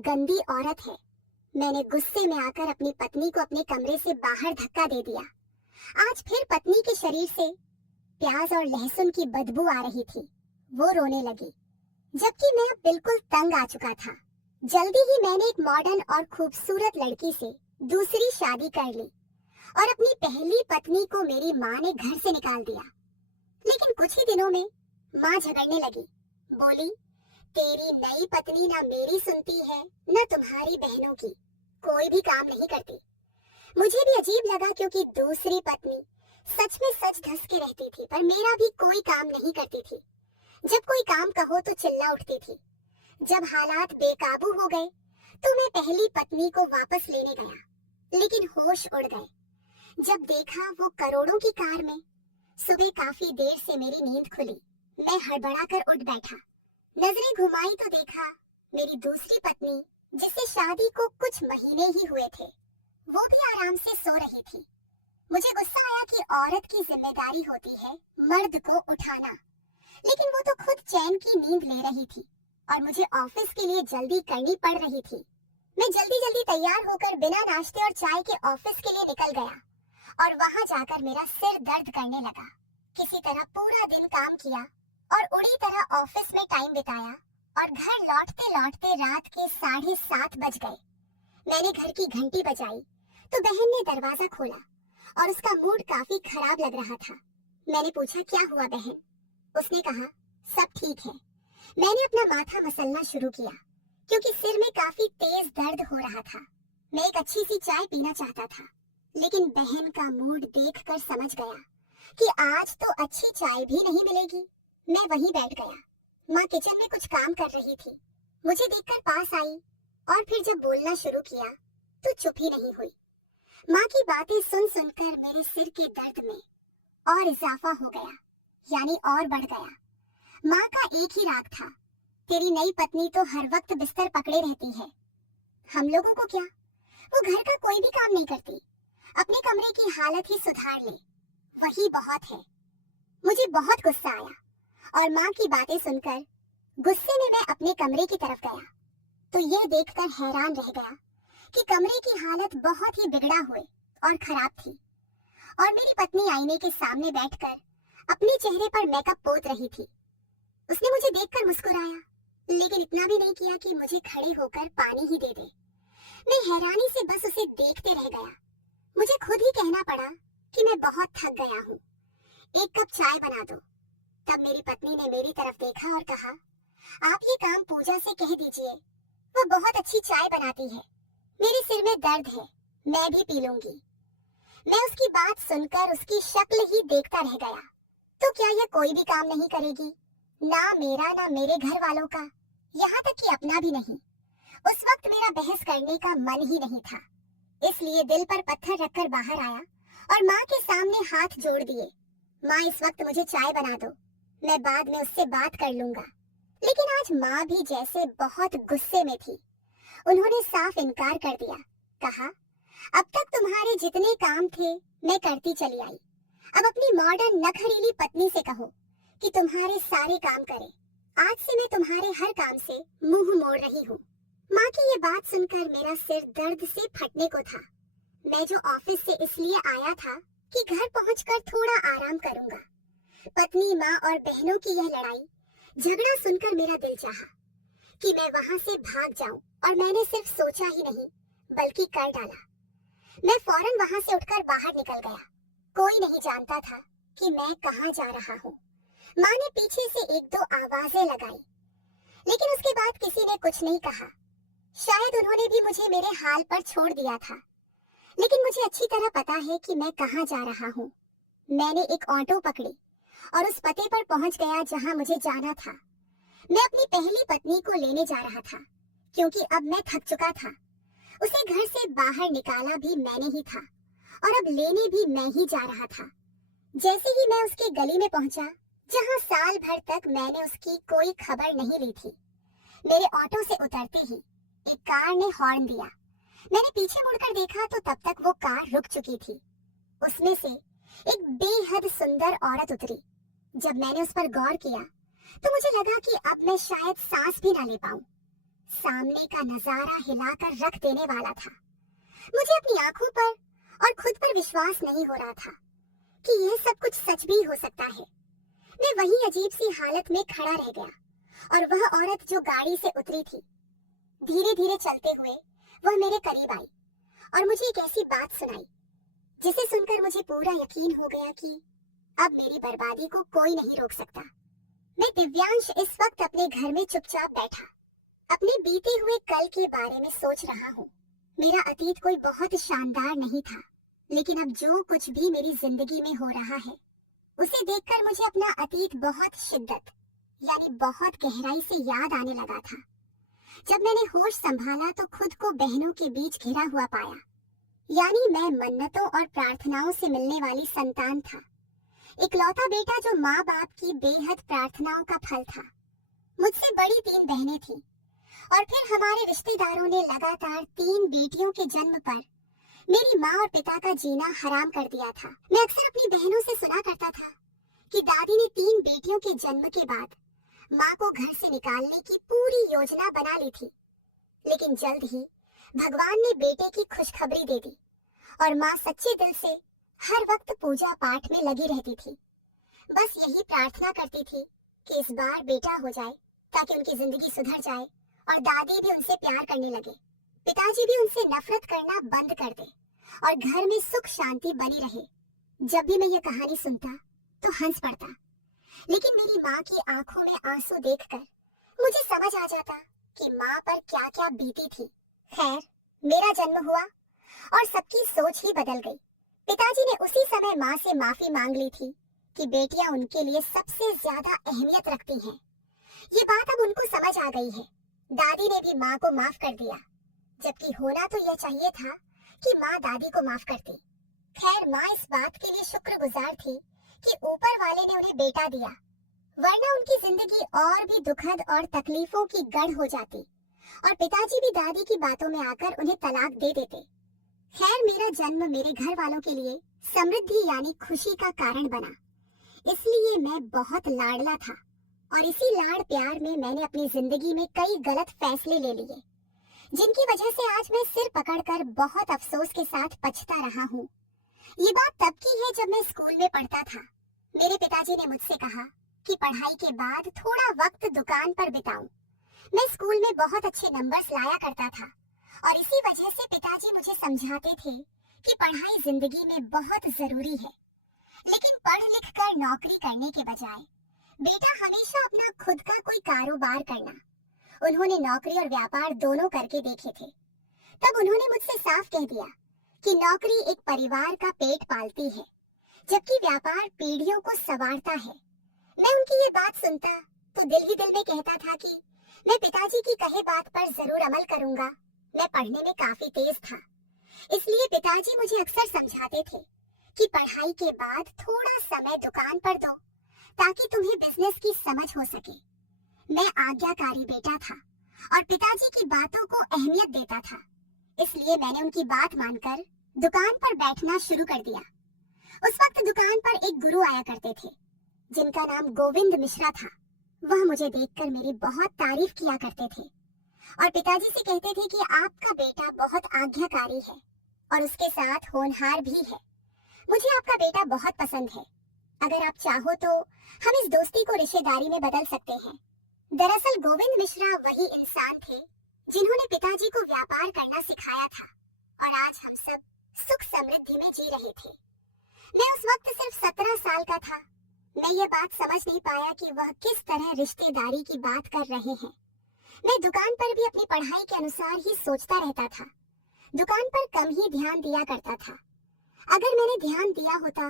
गंदी औरत है। मैंने गुस्से में आकर अपनी पत्नी को अपने कमरे से बाहर धक्का दे दिया। आज फिर पत्नी के शरीर से प्याज और लहसुन की बदबू आ रही थी। वो रोने लगी, जबकि मैं अब बिल्कुल तंग आ चुका था। जल्दी ही मैंने एक मॉडर्न और खूबसूरत लड़की से दूसरी शादी कर ली और अपनी पहली पत्नी को मेरी माँ ने घर से निकाल दिया। लेकिन कुछ ही दिनों में माँ झगड़ने लगी। बोली, तेरी नई पत्नी ना मेरी सुनती है ना तुम्हारी बहनों की, कोई भी काम नहीं करती। मुझे भी अजीब लगा, क्योंकि दूसरी पत्नी सच में सच धस के रहती थी, पर मेरा भी कोई काम नहीं करती थी। जब कोई काम कहो तो चिल्ला उठती थी। जब हालात बेकाबू हो गए तो मैं पहली पत्नी को वापस लेने गया, लेकिन होश उड़ गए जब देखा वो करोड़ों की कार में। सुबह काफी देर से मेरी नींद खुली। मैं हड़बड़ाकर उठ बैठा, नजरें घुमाई तो देखा मेरी दूसरी पत्नी, जिससे शादी को कुछ महीने ही हुए थे, वो भी आराम से सो रही थी। मुझे गुस्सा आया कि औरत की जिम्मेदारी होती है मर्द को उठाना, लेकिन वो तो खुद चैन की नींद ले रही थी और मुझे ऑफिस के लिए जल्दी करनी पड़ रही थी। मैं जल्दी जल्दी तैयार होकर बिना नाश्ते और चाय के ऑफिस के लिए निकल गया और वहां जाकर मेरा सिर दर्द करने लगा। किसी तरह पूरा दिन काम किया और उड़ी तरह ऑफिस में टाइम बिताया और घर लौटते लौटते रात के 7:30 बज गए। मैंने घर की घंटी बजाई तो बहन ने दरवाजा खोला और उसका मूड काफी खराब लग रहा था। मैंने पूछा, क्या हुआ बहन? उसने कहा, सब ठीक है। मैंने अपना माथा मसलना शुरू किया, क्योंकि सिर में काफी तेज दर्द हो रहा था। मैं एक अच्छी सी चाय पीना चाहता था, लेकिन बहन का मूड देखकर समझ गया कि आज तो अच्छी चाय भी नहीं मिलेगी। मैं वहीं बैठ गया। माँ किचन में कुछ काम कर रही थी। मुझे देखकर पास आई और फिर जब बोलना शुरू किया तो चुप ही नहीं हुई। माँ की बातें सुन सुनकर मेरे सिर के दर्द में और इजाफा हो गया, यानी और बढ़ गया। माँ का एक ही राग था, तेरी नई पत्नी तो हर वक्त बिस्तर पकड़े रहती है। हम लोगों को क्या, वो घर का कोई भी काम नहीं करती, अपने कमरे की हालत ही सुधार ले, वही बहुत है। मुझे बहुत गुस्सा आया और माँ की बातें सुनकर गुस्से में मैं अपने कमरे की तरफ गया तो यह देखकर हैरान रह गया कि कमरे की हालत बहुत ही बिगड़ा हुए और खराब थी और मेरी पत्नी आईने के सामने बैठकर अपने चेहरे पर मेकअप पोत रही थी। उसने मुझे देखकर मुस्कुराया, लेकिन इतना भी नहीं किया कि मुझे खड़े होकर पानी ही दे दे। मैं हैरानी से बस उसे देखते रह गया। मुझे खुद ही कहना पड़ा कि मैं बहुत थक गया हूँ, एक कप चाय बना दो। तब मेरी पत्नी ने मेरी तरफ देखा और कहा, आप ये काम पूजा से कह दीजिए, वो बहुत अच्छी चाय बनाती है। मेरे सिर में दर्द है, मैं भी पी लूंगी। मैं उसकी बात सुनकर उसकी शक्ल ही देखता रह गया। तो क्या यह कोई भी काम नहीं करेगी? ना मेरा ना मेरे घर वालों का, यहाँ तक कि अपना भी नहीं। उस वक्त मेरा बहस करने का मन ही नहीं था, इसलिए दिल पर पत्थर रखकर बाहर आया और माँ के सामने हाथ जोड़ दिए। माँ, इस वक्त मुझे चाय बना दो, मैं बाद में उससे बात कर लूंगा। लेकिन आज माँ भी जैसे बहुत गुस्से में थी। उन्होंने साफ इनकार कर दिया। कहा, अब तक तुम्हारे जितने काम थे मैं करती चली आई, अब अपनी मॉडर्न नखरीली पत्नी से कहो कि तुम्हारे सारे काम करे। आज से मैं तुम्हारे हर काम से मुंह मोड़ रही हूँ। माँ की ये बात सुनकर मेरा सिर दर्द से फटने को था। मैं जो ऑफिस से इसलिए आया था कि घर पहुंचकर थोड़ा आराम करूंगा। पत्नी, माँ और बहनों की यह लड़ाई झगड़ा सुनकर मेरा दिल चाहा कि मैं वहां से भाग जाऊं, और मैंने सिर्फ सोचा ही नहीं बल्कि कर डाला। मैं फौरन वहां से उठकर बाहर निकल गया। कोई नहीं जानता था कि मैं कहां जा रहा हूँ। माँ ने पीछे से 1-2 आवाजें लगाई, लेकिन उसके बाद किसी ने कुछ नहीं कहा। शायद उन्होंने भी मुझे मेरे हाल पर छोड़ दिया था, लेकिन मुझे अच्छी तरह पता है कि मैं कहां जा रहा हूँ। मैंने एक ऑटो पकड़ी और उस पते पर पहुंच गया जहां मुझे जाना था। मैं अपनी पहली पत्नी को लेने जा रहा था, क्योंकि अब मैं थक चुका था। उसे घर से बाहर निकाला भी मैंने ही था और अब लेने भी मैं ही जा रहा था। जैसे ही मैं उसके गली में पहुंचा, जहां साल भर तक मैंने उसकी कोई खबर नहीं ली थी, मेरे ऑटो से उतरते ही एक कार ने हॉर्न दिया। मैंने पीछे मुड़कर देखा तो तब तक वो कार रुक चुकी थी। उसमें से एक बेहद सुंदर औरत उतरी। जब मैंने उस पर गौर किया तो मुझे लगा कि अब मैं शायद सांस भी ना ले पाऊं। सामने का नजारा हिलाकर रख देने वाला था। मुझे अपनी आंखों पर और खुद पर विश्वास नहीं हो रहा था कि यह सब कुछ सच भी हो सकता है। मैं वही अजीब सी हालत में खड़ा रह गया और वह औरत जो गाड़ी से उतरी थी, धीरे धीरे चलते हुए वह मेरे करीब आई और मुझे एक ऐसी बात सुनाई जिसे सुनकर मुझे पूरा यकीन हो गया कि अब मेरी बर्बादी को कोई नहीं रोक सकता। मैं दिव्यांश इस वक्त अपने घर में चुपचाप बैठा अपने बीते हुए कल के बारे में सोच रहा हूँ। मेरा अतीत कोई बहुत शानदार नहीं था, लेकिन अब जो कुछ भी मेरी जिंदगी में हो रहा है उसे देखकर मुझे अपना अतीत बहुत शिद्दत यानी बहुत गहराई से याद आने लगा था। जब मैंने होश संभाला तो खुद को बहनों के बीच घिरा हुआ पाया, यानी मैं मन्नतों और प्रार्थनाओं से मिलने वाली संतान था, इकलौता बेटा जो माँ बाप की बेहद प्रार्थनाओं का फल था। मुझसे बड़ी 3 बहनें थीं और फिर हमारे रिश्तेदारों ने लगातार 3 बेटियों के जन्म पर मेरी माँ और पिता का जीना हराम कर दिया था। मैं अक्सर अपनी बहनों से सुना करता था कि दादी ने 3 बेटियों के जन्म के बाद माँ को घर से निकालने की पूरी योजना बना ली थी, लेकिन जल्द ही भगवान ने बेटे की खुशखबरी दे दी और माँ सच्चे दिल से हर वक्त पूजा पाठ में लगी रहती थी। बस यही प्रार्थना करती थी कि इस बार बेटा हो जाए ताकि उनकी जिंदगी सुधर जाए और दादी भी उनसे प्यार करने लगे, पिताजी भी उनसे नफरत करना बंद कर दे और घर में सुख शांति बनी रहे। जब भी मैं ये कहानी सुनता तो हंस पड़ता, लेकिन मेरी माँ की आंखों में आंसू देखकर मुझे समझ आ जाता कि माँ पर क्या क्या बीती थी। खैर, मेरा जन्म हुआ और सबकी सोच ही बदल गई। पिताजी ने उसी समय माँ से माफी मांग ली थी कि बेटियां उनके लिए सबसे ज्यादा अहमियत रखती हैं। ये बात अब उनको समझ आ गई है। दादी ने भी माँ को माफ कर दिया, जबकि होना तो यह चाहिए था कि माँ दादी को माफ करती। खैर, माँ इस बात के लिए शुक्रगुजार थी कि ऊपर वाले ने उन्हें बेटा दिया, वरना उनकी जिंदगी और भी दुखद और तकलीफों की गढ़ हो जाती और पिताजी भी दादी की बातों में आकर उन्हें तलाक दे देते। खैर, मेरा जन्म मेरे घर वालों के लिए समृद्धि यानी खुशी का कारण बना, इसलिए मैं बहुत लाडला था और इसी लाड़ प्यार में मैंने अपनी जिंदगी में कई गलत फैसले ले लिए, जिनकी वजह से आज मैं सिर पकड़कर बहुत अफसोस के साथ पछता रहा हूँ। ये बात तब की है जब मैं स्कूल में पढ़ता था। मेरे पिताजी ने मुझसे कहा कि पढ़ाई के बाद थोड़ा वक्त दुकान पर बिताऊं। मैं स्कूल में बहुत अच्छे नंबर्स लाया करता था और इसी वजह से पिताजी मुझे समझाते थे कि पढ़ाई जिंदगी में बहुत जरूरी है, लेकिन पढ़ लिख कर नौकरी करने के बजाय बेटा हमेशा अपना खुद का कोई कारोबार करना। उन्होंने नौकरी और व्यापार दोनों करके देखे थे। तब उन्होंने मुझसे साफ कह दिया कि नौकरी एक परिवार का पेट पालती है, जबकि व्यापार पीढ़ियों को संवारता है। मैं उनकी ये बात सुनता तो दिल ही दिल में कहता था कि मैं पिताजी की कहे बात पर जरूर अमल करूंगा। मैं पढ़ने में काफी तेज था, इसलिए पिताजी मुझे अक्सर समझाते थे कि पढ़ाई के बाद थोड़ा समय दुकान पर दो ताकि तुम्हें बिजनेस की समझ हो सके। मैं आज्ञाकारी बेटा था और पिताजी की बातों को अहमियत देता था, इसलिए मैंने उनकी बात मानकर दुकान पर बैठना शुरू कर दिया। उस वक्त दुकान पर एक गुरु आया करते थे जिनका नाम गोविंद मिश्रा था। वह मुझे देखकर मेरी बहुत तारीफ किया करते थे और पिताजी से कहते थे कि आपका बेटा बहुत आज्ञाकारी है और उसके साथ होनहार भी है। मुझे आपका बेटा बहुत पसंद है। अगर आप चाहो तो हम इस दोस्ती को रिश्तेदारी में बदल सकते हैं। दरअसल गोविंद मिश्रा वही इंसान थे जिन्होंने पिताजी को व्यापार करना सिखाया था और आज हम सब सुख समृद्धि में जी रहे थे। मैं उस वक्त सिर्फ 17 साल का था। मैं ये बात समझ नहीं पाया कि वह किस तरह रिश्तेदारी की बात कर रहे हैं। मैं दुकान पर भी अपनी पढ़ाई के अनुसार ही सोचता रहता था। दुकान पर कम ही ध्यान दिया करता था। अगर मैंने ध्यान दिया होता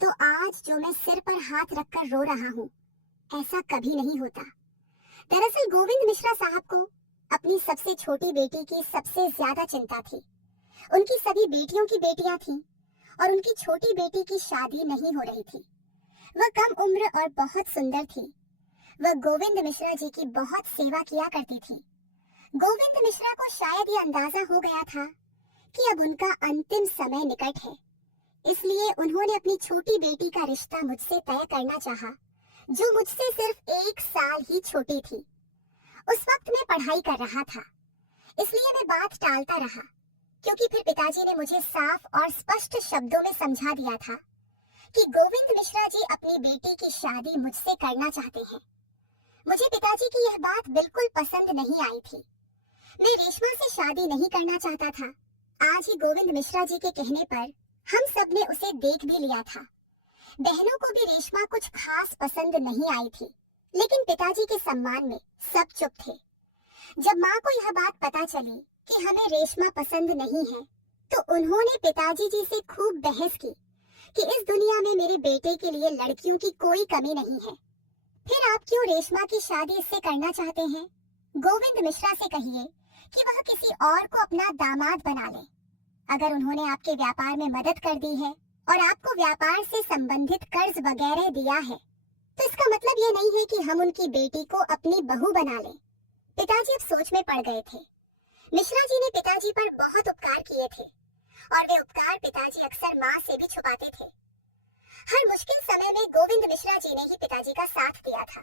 तो आज जो मैं सिर पर हाथ रखकर रो रहा हूँ, ऐसा कभी नहीं होता। दरअसल गोविंद मिश्रा साहब को अपनी सबसे छोटी बेटी की सबसे ज्यादा चिंता थी। उनकी सभी बेटियों की बेटियां थीं और उनकी छोटी बेटी की शादी नहीं हो रही थी। वह कम उम्र और बहुत सुंदर थी। वह गोविंद मिश्रा जी की बहुत सेवा किया करती थी। गोविंद मिश्रा को शायद ये अंदाजा हो गया था कि अब उनका अंतिम समय निकट है, इसलिए उन्होंने अपनी छोटी बेटी का रिश्ता मुझसे तय करना चाहा, जो मुझसे सिर्फ 1 साल ही छोटी थी। उस वक्त मैं पढ़ाई कर रहा था, इसलिए मैं बात टालता रहा, क्योंकि फिर पिताजी ने मुझे साफ और स्पष्ट शब्दों में समझा दिया था कि गोविंद मिश्रा जी अपनी बेटी की शादी मुझसे करना चाहते हैं। मुझे पिताजी की यह बात बिल्कुल पसंद नहीं आई थी। मैं रेशमा से शादी नहीं करना चाहता था। आज ही गोविंद मिश्रा जी के कहने पर हम सब ने उसे देख भी लिया था। बहनों को भी रेशमा कुछ खास पसंद नहीं आई थी, लेकिन पिताजी के सम्मान में सब चुप थे। जब माँ को यह बात पता चली कि हमें रेशमा पसंद नहीं है, तो उन्होंने पिताजी जी से खूब बहस की कि इस दुनिया में मेरे बेटे के लिए लड़कियों की कोई कमी नहीं है। फिर आप क्यों रेशमा की शादी इससे करना चाहते हैं? गोविंद मिश्रा से कहिए कि वह किसी और को अपना दामाद बना ले। अगर उन्होंने आपके व्यापार में मदद कर दी है और आपको व्यापार से संबंधित कर्ज वगैरह दिया है, तो इसका मतलब ये नहीं है कि हम उनकी बेटी को अपनी बहू बना लें। पिताजी अब सोच में पड़ गए थे। मिश्रा जी ने पिताजी पर बहुत उपकार किए थे और वे उपकार पिताजी अक्सर माँ से भी छुपाते थे। हर मुश्किल समय में गोविंद मिश्रा जी ने ही पिताजी का साथ दिया था।